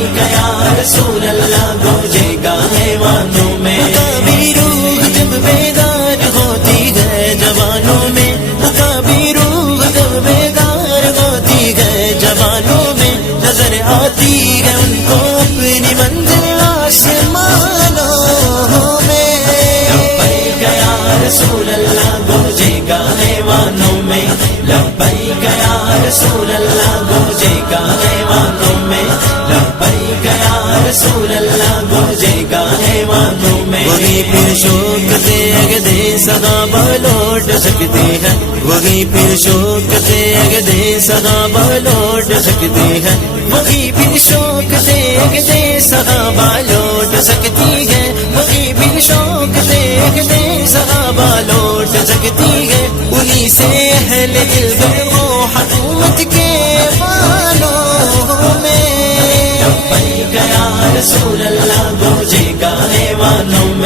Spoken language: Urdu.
لبیک یا رسول اللہ گونجے گا حیوانوں میں، مقابی روح جب بیدار ہوتی ہے جوانوں میں، مقابی روح جب بیدار ہوتی ہے جوانوں میں، نظر آتی ہے ان کو اپنی منزل آسمانوں میں، لبیک یا رسول اللہ گونجے گا حیوانوں میں، لبیک یا رسول اللہ گونجے گا حیوانوں میں، لبیک یا رسول اللہ گونجے گا حیوانوں میں، وہی پھر شوکت اگدے صحابہ لوٹ سکتے ہیں، وہی پھر شوکت اگدے صحابہ لوٹ سکتے ہیں، وہی پھر شوکت اگدے صحابہ لوٹ سکتی ہے، وہی پھر شوکت اگدے صحابہ لوٹ سکتی ہے، انہی سے اہل علم و حکومت کے بالوں میں، لبیک یا رسول اللہ گونجے گا حیوانوں میں،